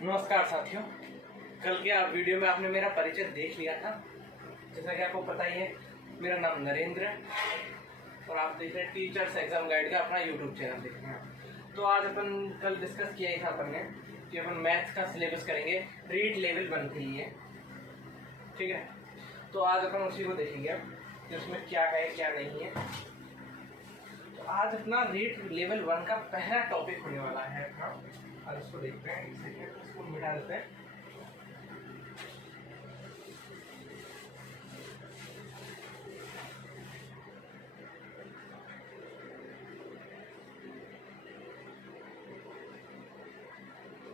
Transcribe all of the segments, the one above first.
नमस्कार साथियों। कल के आप वीडियो में आपने मेरा परिचय देख लिया था। जैसा कि आपको पता ही है, मेरा नाम नरेंद्र है और आप देख रहे हैं टीचर्स एग्जाम गाइड का अपना यूट्यूब चैनल देख रहे हैं। तो आज अपन कल डिस्कस किया ही था अपन ने कि अपन मैथ्स का सिलेबस करेंगे रीड लेवल 1 के लिए, ठीक है। तो आज अपन उसी को देखेंगे कि उसमें क्या है क्या नहीं है। तो आज अपना रीड लेवल 1 का पहला टॉपिक होने वाला है अपना। आज उसको देखते हैं, एक सेकेंड इसको मिटा देते हैं।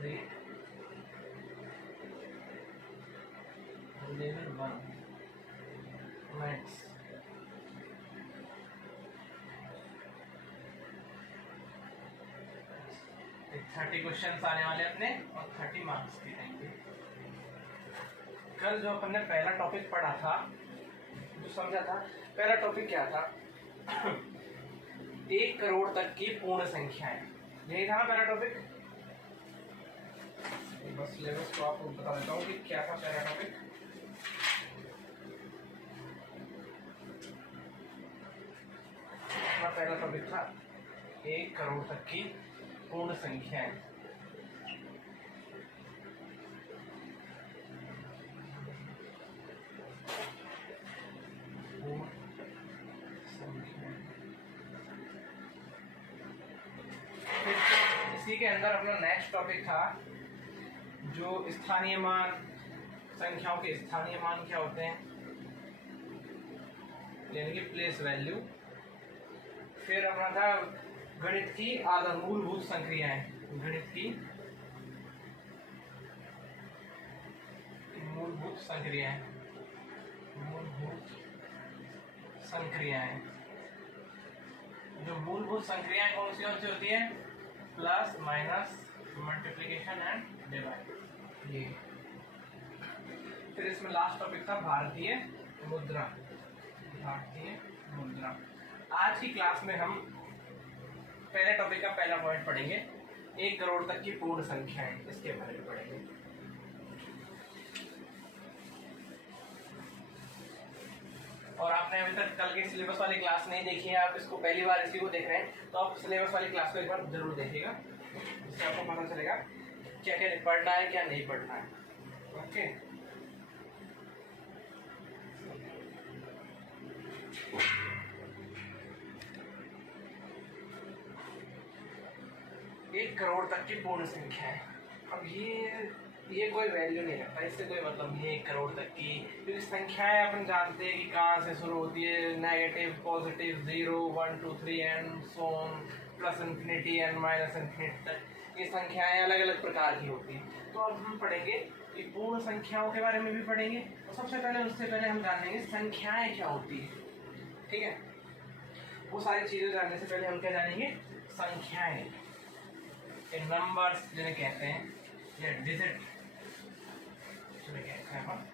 Read level 1 maths. एक 30 क्वेश्चंस आने वाले अपने और 30 मार्क्स के रहेंगे। कल जो अपन ने पहला टॉपिक पढ़ा था, जो समझा था, पहला टॉपिक क्या था? 1 करोड़ तक की पूर्ण संख्याएं, यही था ना पहला टॉपिक। बस सिलेबस को आपको बता देता हूँ कि क्या था पहला टॉपिक। अपना पहला टॉपिक था 1 करोड़ तक की पूर्ण संख्याएं। इसी के अंदर अपना नेक्स्ट टॉपिक था जो स्थानीय मान, संख्याओं के स्थानीय मान क्या होते हैं, यानी कि प्लेस वैल्यू। फिर अपना था गणित की आधार मूलभूत संक्रियाएं, गणित की मूलभूत संक्रियाएं, मूलभूत संक्रियाएं। जो मूलभूत संक्रियाएं कौन सी होती है? Plus, minus, multiplication and divide, ये। फिर इसमें लास्ट टॉपिक था भारतीय मुद्रा, भारतीय मुद्रा। आज की क्लास में हम पहले टॉपिक का पहला पॉइंट पढ़ेंगे, 1 करोड़ तक की पूर्ण संख्याएं, इसके बारे में पढ़ेंगे। और आपने अभी तक कल की सिलेबस वाली क्लास नहीं देखी है, आप इसको पहली बार इसी को देख रहे हैं, तो आप सिलेबस वाली क्लास को एक बार जरूर देखिएगा, जिससे आपको पता चलेगा क्या क्या पढ़ना है क्या नहीं पढ़ना है। ओके, एक करोड़ तक की पूर्ण संख्या है। अब ये कोई वैल्यू नहीं रखता, इससे कोई मतलब नहीं है 1 करोड़ तक की, क्योंकि संख्याएं अपन जानते हैं कि कहाँ से शुरू होती है, negative, positive, 0, 1, 2, 3 and so on, plus infinity and minus infinity तक। ये संख्याएं अलग अलग प्रकार की होती हैं। तो अब हम पढ़ेंगे कि पूर्ण संख्याओं के बारे में भी पढ़ेंगे, और सबसे पहले उससे पहले हम जानेंगे संख्याएं क्या होती है, ठीक है। वो सारी चीजें जानने से पहले हम क्या जानेंगे? संख्याएं, नंबर्स जिन्हें कहते हैं, या डिजिट जिन्हें कहते हैं हम।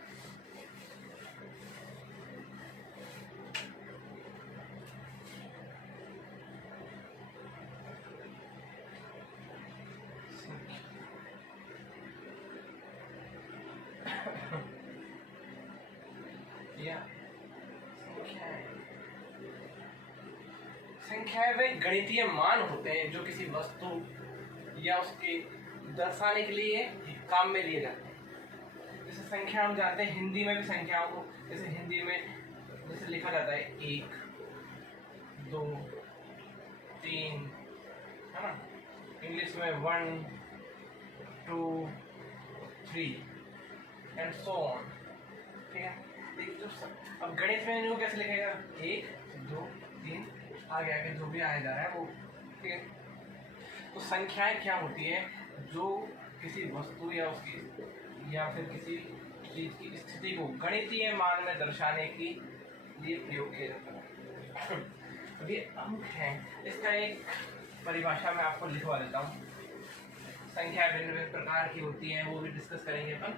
संख्याएं वे गणितीय मान होते हैं जो किसी वस्तु या उसके दर्शाने के लिए काम में लिए जाते हैं। जैसे संख्या हम जानते हैं, हिंदी में भी संख्याओं को, जैसे हिंदी में जैसे लिखा जाता है 1, 2, 3, है ना। इंग्लिश में 1, 2, 3 एंड सो ऑन, ठीक है। अब गणित में इनको कैसे लिखेगा? 1, 2, 3, आगे आगे जो भी आया जा रहा है वो, ठीक है। तो संख्याएं क्या होती है? जो किसी वस्तु या उसकी या फिर किसी चीज की स्थिति को गणितीय मान में दर्शाने के लिए प्रयोग किया जाता है। अब ये अंक है, इसका एक परिभाषा मैं आपको लिखवा देता हूँ। संख्याएं भिन्न भिन्न प्रकार की होती हैं, वो भी डिस्कस करेंगे अपन।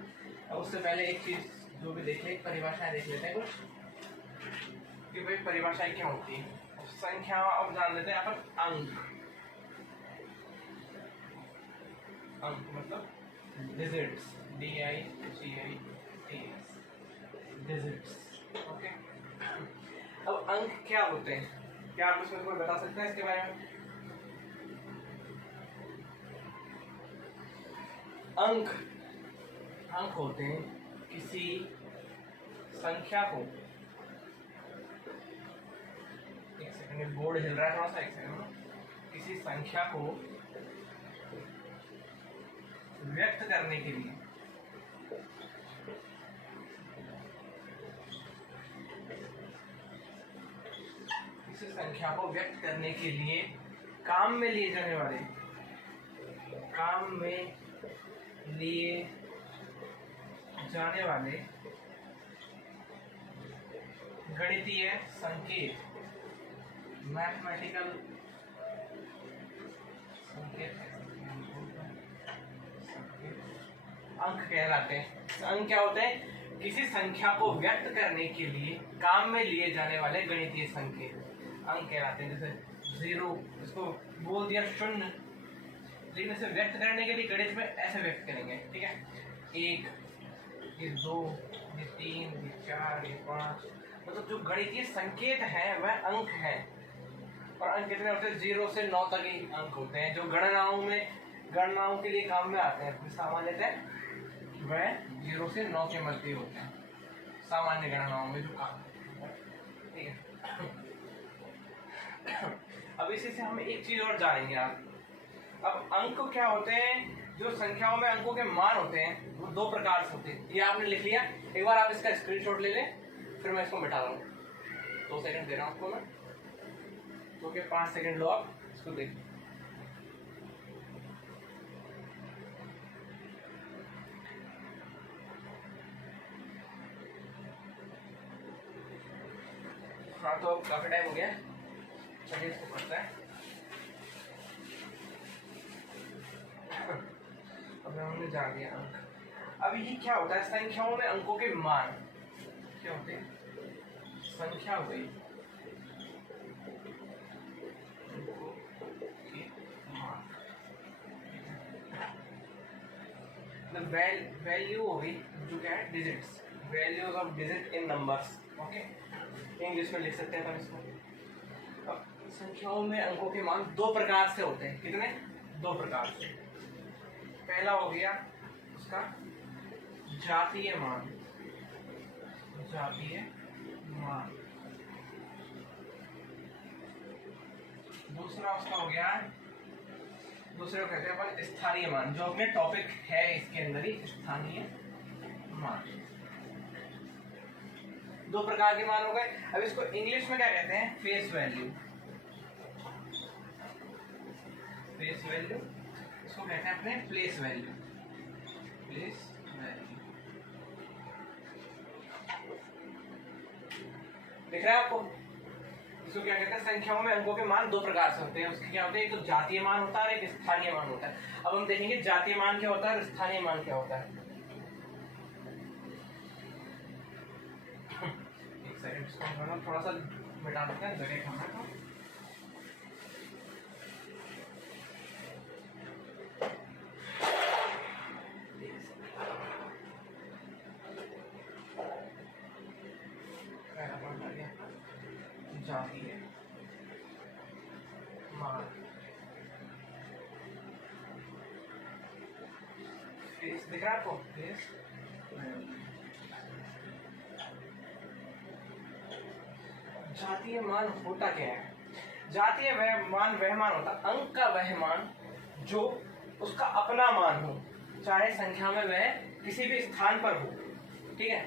अब उससे पहले एक चीज जो भी देख ले, परिभाषाएं देख लेते हैं कुछ कि भाई परिभाषाएं क्या होती है। संख्या अब जान लेते हैं अपन। अंक, अंक मतलब डिजिट्स, DIGITS, डिजिट्स। ओके, अब अंक क्या होते हैं, क्या आप इसमें कोई बता सकते हैं इसके बारे में? अंक होते हैं किसी संख्या को, एक सेकंड बोर्ड हिल रहा है थोड़ा सा, एक सेकंड, किसी संख्या को व्यक्त करने के लिए काम में लिए जाने वाले गणितीय संकेत, मैथमेटिकल संकेत अंक कहलाते हैं। अंक क्या होते हैं? किसी संख्या को व्यक्त करने के लिए काम में लिए जाने वाले गणितीय संकेत अंक कहलाते हैं। जैसे 0, इसको बोल दिया 0, लेकिन इसे व्यक्त करने के लिए गणित में ऐसे व्यक्त करेंगे, ठीक है? 1, ये 2, ये 3, ये 4, ये 5, मतलब जो गणितीय संकेत है वह अंक है। और अंक कितने होते हैं? 0 से 9 तक ही अंक होते हैं, जो गणनाओं के लिए काम में आते हैं। सामान्यतः वह 0 से 9 के मध्य होते हैं, सामान्य गणनाओं में जो काम, ठीक है? अब इसी से हम एक चीज और जानेंगे आप। अब अंक क्या होते हैं? जो संख्याओं में अंकों के मान होते हैं वो 2 प्रकार से होते हैं। ये आपने लिख लिया, एक बार आप इसका स्क्रीनशॉट ले लें, फिर मैं इसको मिटा रहा हूँ। 2 सेकंड दे रहा हूँ आपको मैं, तो 5 सेकंड लो, आप इसको देखिए। हाँ, तो काफी टाइम हो गया, चलिए इसको करते हैं। अब हमने जान लिया अंक। अब ये क्या होता है? संख्याओं में अंकों के मान क्या होते हैं? संख्या हो गई, वैल्यू हो गई, जो क्या है? Digits, values of digit in numbers. Okay, English में लिख सकते हैं हम इसको। अब संख्याओं में अंकों के मान 2 प्रकार से होते हैं। कितने? 2 प्रकार से। पहला हो गया उसका जातीय मान, दूसरा उसका हो गया, दूसरे को कहते हैं अपन स्थानीय मान, जो अपने टॉपिक है इसके अंदर ही, स्थानीय मान। 2 प्रकार के मान हो गए। अब इसको इंग्लिश में क्या कहते हैं? Face value. इसको कहते हैं अपने प्लेस वैल्यू। दिख रहा है आपको? इसको क्या कहते हैं? संख्याओं में अंकों के मान 2 प्रकार से होते हैं। उसके क्या होते हैं? एक तो जातीय मान होता है और एक स्थानीय मान होता है। अब हम देखेंगे जातीय मान क्या होता है और स्थानीय मान क्या होता है। एक सेकंड, इसको हम थोड़ा सा मिटा देते हैं, जगह कम है तो। जातीय मान, दिख रहा है आपको? जातीय मान होता क्या है? जातीय मान वह मान होता है, अंक का वह मान जो उसका अपना मान हो, चाहे संख्या में वह किसी भी स्थान पर हो, ठीक है?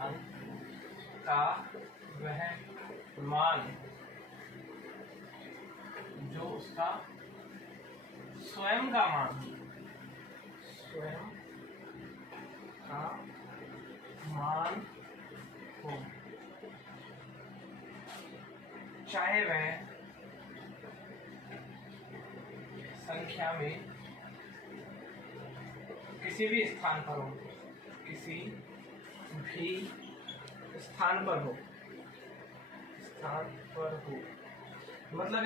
अंक का वह मान जो उसका स्वयं का मान हो, चाहे वह संख्या में किसी भी स्थान पर हो, स्थान पर हो। मतलब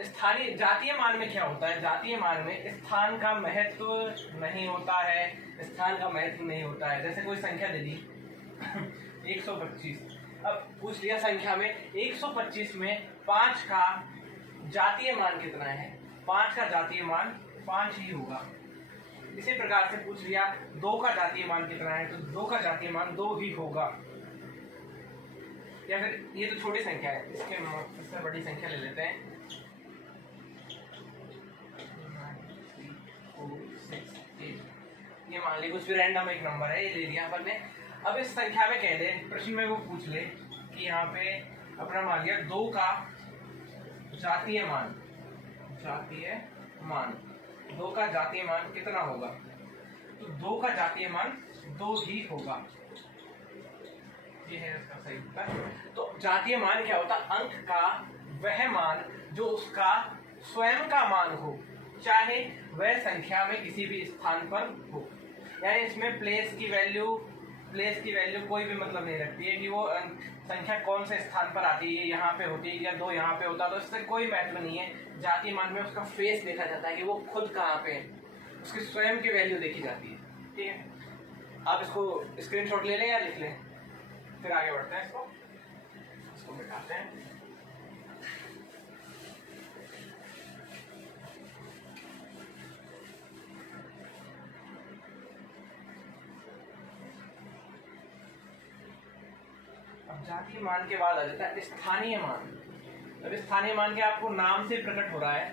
स्थानीय जातीय मान में क्या होता है, जातीय मान में स्थान का महत्व नहीं होता है, स्थान का महत्व नहीं होता है। जैसे कोई संख्या दे दी 125, अब पूछ लिया संख्या में 125 में 5 का जातीय मान कितना है, 5 का जातीय मान 5 ही होगा। इसी प्रकार से पूछ लिया 2 का जातीय मान कितना है, तो 2 का जातीय मान 2 ही होगा। या फिर ये तो छोटी संख्या है, इससे बड़ी संख्या ले लेते हैं ये मान ली कुछ भी रैंडम एक नंबर है, ये ले लिया अपन ने। अब इस संख्या में कह दे, प्रश्न में वो पूछ ले कि यहाँ पे अपना मान लिया 2 का जातीय मान 2 का जातीय मान कितना होगा, तो 2 का जातीय मान 2 ही होगा। ये है इसका सही उत्तर। तो जातीय मान क्या होता है, अंक का वह मान जो उसका स्वयं का मान हो, चाहे वह संख्या में किसी भी स्थान पर हो। यानी इसमें प्लेस की वैल्यू कोई भी मतलब नहीं रखती है कि वो संख्या कौन से स्थान पर आती है, यहाँ पे होती है या 2 यहाँ पे होता, तो इससे कोई महत्व नहीं है। जातीय मान में उसका फेस देखा जाता है कि वो खुद कहाँ पे है, उसकी स्वयं की वैल्यू देखी जाती है। ठीक है, आप इसको स्क्रीनशॉट ले लें या लिख लें, फिर आगे बढ़ते हैं। इसको मिटाते हैं। अब जातीय मान के बाद आ जाता है स्थानीय मान। अब स्थानीय मान के आपको नाम से प्रकट हो रहा है,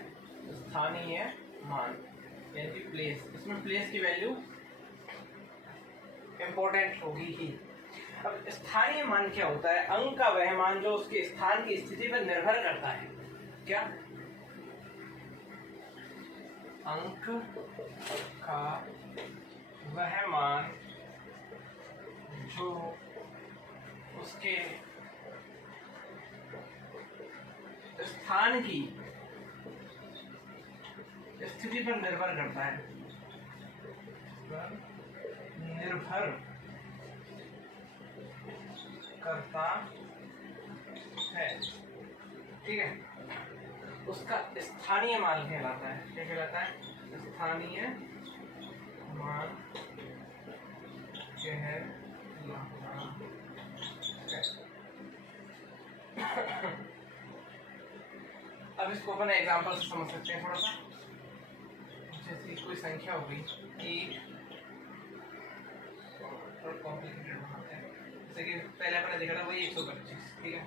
स्थानीय मान यानी कि प्लेस। इसमें प्लेस की वैल्यू इंपॉर्टेंट होगी ही। अब स्थानीय मान क्या होता है, अंक का वह मान जो उसके स्थान की स्थिति पर निर्भर करता है। क्या, अंक का वह मान जो उसके स्थान की स्थिति पर निर्भर करता है, निर्भर करता है। ठीक है, उसका स्थानीय मान कहलाता है। क्या कहलाता है, स्थानीय मान कहलाता है। अब इसको अपन एग्जांपल से समझ सकते हैं थोड़ा सा। जैसे कोई संख्या हो गई कि कॉम्प्लिकेटेड बनाते हैं, जैसे कि पहले अपने देखा था वही 125। ठीक है,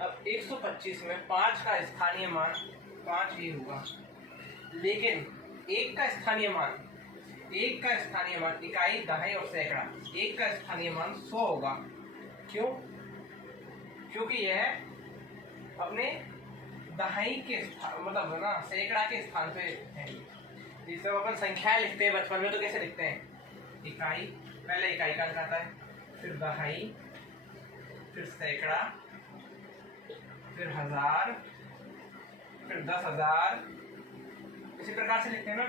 अब 125 में 5 का स्थानीय मान 5 ही होगा, लेकिन 1 का स्थानीय मान इकाई, दहाई और सैकड़ा, 1 का स्थानीय मान 100 होगा। क्यों, क्योंकि यह अपने दहाई के मतलब ना सैकड़ा के स्थान पे है। जिससे अपन संख्याएं लिखते हैं बचपन में, तो कैसे लिखते हैं, इकाई, पहले इकाई का अंक आता है, फिर दहाई, फिर सैकड़ा, फिर 1000, फिर 10,000, इसी प्रकार से लिखते हैं ना।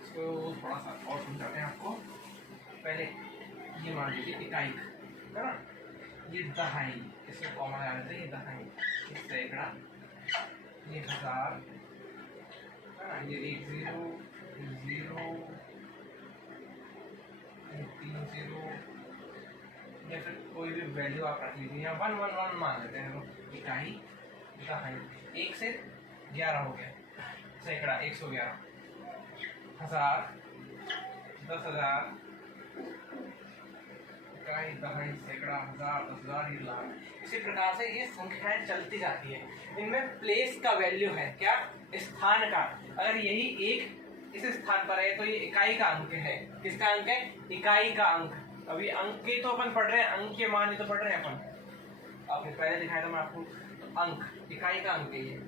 इसको थोड़ा सा और समझाते हैं आपको। पहले ये मान लीजिए इकाई है ना, ये दहाई, इसमें कॉमन आ जाता है, ये दहाई, ये सैकड़ा, ये 1000 है ना, ये 10, 0, ये 30, या फिर कोई भी वैल्यू आप रख लीजिए, या 111 मान लेते हैं। तो इकाई, दहाई, 1 से 11 हो गया, सैकड़ा 111, 1000, 10,000, इकाई, दहाई, सैकड़ा, 1000, 10,000, ये लाख। इसी प्रकार से ये संख्याएं चलती जाती है। इनमें प्लेस का वैल्यू है, क्या, स्थान का। अगर यही एक इस स्थान पर है तो ये इकाई का अंक है। किसका अंक है, इकाई का अंक। अभी अंक के तो अपन पढ़ रहे हैं, अंक के मान ही तो पढ़ रहे हैं अपन। आपने पहले दिखाया था मैं आपको, तो अंक, इकाई का अंक है ये।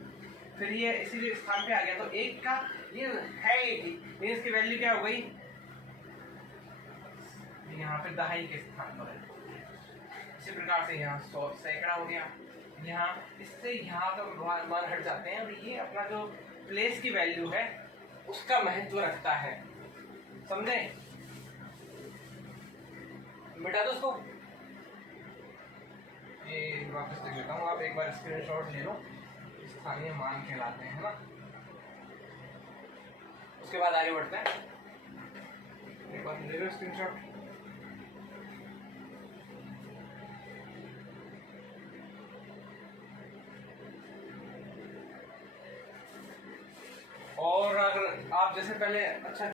फिर ये इसी स्थान पे आ गया, तो एक का ये है, इसकी वैल्यू क्या हो गई, यहाँ पे दहाई के स्थान पर है। इसी प्रकार से यहाँ 100 सैकड़ा हो गया, यहाँ इससे यहाँ तो मान हट जाते हैं। और ये अपना जो प्लेस की वैल्यू है उसका महत्व रखता है, समझे बेटा। तो उसको ये वापस लिख लेता हूँ, आप एक बार स्क्रीनशॉट ले लो। स्थानीय मान कहलाते हैं, है ना। उसके बाद आगे बढ़ते हैं, एक बार ले लो स्क्रीनशॉट। और अगर आप जैसे पहले अच्छा